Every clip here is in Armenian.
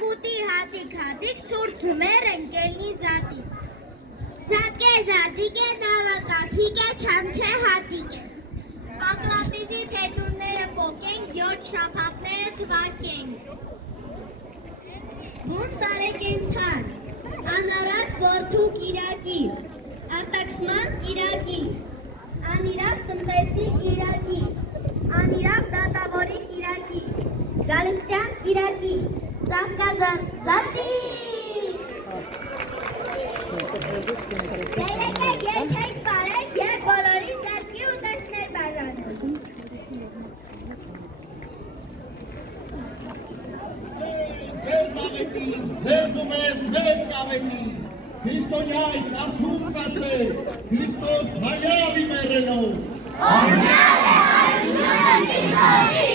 կուտի հատիկ ծուրծումեր ընկելնի զատիկ։ Զատկե զատիկ է, նավակաթիկ է, չամչե հատիկ է։ Կակլատիզի փետուրները պոկենք, յոթ շապապները թվարկենք։ Մուն տարեկենթան, անարակ որդուկ իրակի, արտաքսման իրակի, անիրակ տնտեսիկ իրակի, անիրակ դատավորիկ իրակի, գալստյան իրակի, ծաղկազան զատիկ։ Դերեք եթեք բարեք և բոլորի զատկի ուտեսներ բաժանենք։ Ձեզ ու մեզ մեծ ավետի, Քրիստոնյայք արդում կացել, Քրիստոս հայավ իմերելով։ Օրնյալ է հարությունը Քրիստոսի։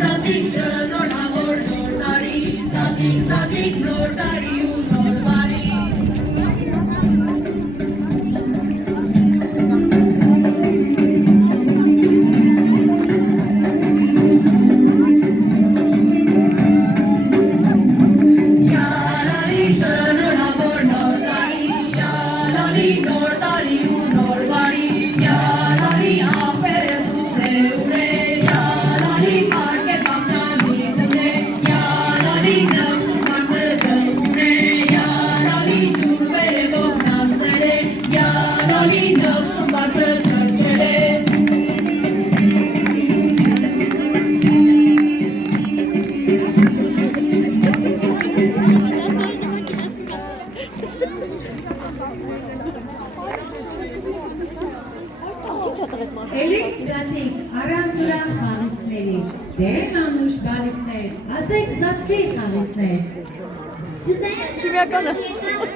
Zadig շնորհավոր նոր տարի, zadig նոր տարի ու նոր բարի։ Յալալի շնորհավոր նոր տարի, յալալի նոր տարի ու նոր բարի, յալալի ափերս ու հերուներ, յալալի պարկ է բաղցանի տուներ, յալալի նավսում բարձը դղուներ, յալալի ջուր վերևով նանցել է, յալալի նավսում բարձը թրջել է։ Էլեք զատիկ, առանց ուրան խանութների, դեն անուշ բալիկներ, ասեք զատկի խանութներ։ Ձվեր եկավ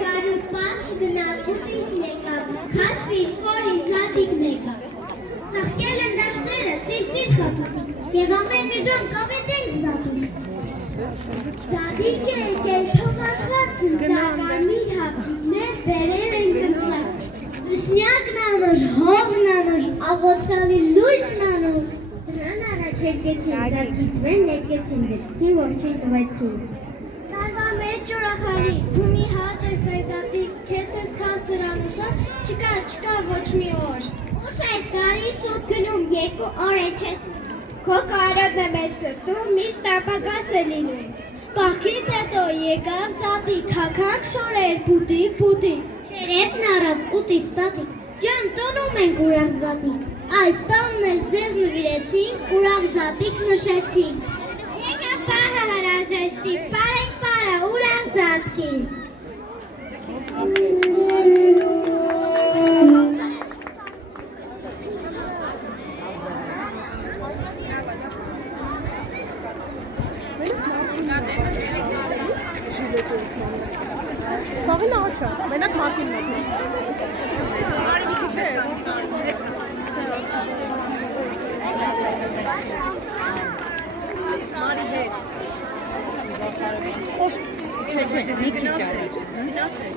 գարու պաս գնաց ուտիս եկավ, քաշվիր կորի զատիկն եկավ։ Ծաղկել են դաշտերը ծիր խատուտիկ, և ամեն մի ժամ կավետենք զատիկ։ Զատիկ է եկել թող աշխատ ծնծակ, մի թապկիկներ բերել են գնծակ։ Ուսնյակն անուշ, հողն անուշ, աղոթրալի լույսն անուշ։ Դրան առաջ եկեցին, զատկից վեն եկեցին, դրցին ողջին տվեցին։ Տարվա մեջ ուրախալի, դու մի հատ ես այս զատիկ, քեզ տես քաղցր անուշով, չկա ոչ մի օր։ Ուշ այս գալի շուտ գնում, 2 օր է չես։ Քո կարոտն է մեզ սրտում, միշտ ապագաս է լինում։ Պահքից հետո եկավ զատիկ, հաքանք շորեր, պուտիկ։ Շերեփն առավ ուտիս տատիկ, ջան տոնում ենք ուրախ զատիկ, այս տանն էլ ձեզ նվիրեցինք, ուրախ զատիկ նշեցինք։ Եկավ պահը հրաժեշտի, պարենք պարը, ուրախ զատկի։ Սաղի մաղաչա, մենակ մարդին մոտ։ Արի մի քիչ է։ Մարի հետ։ Օշ, չէ, մի քիչ արի։ Գնացեք։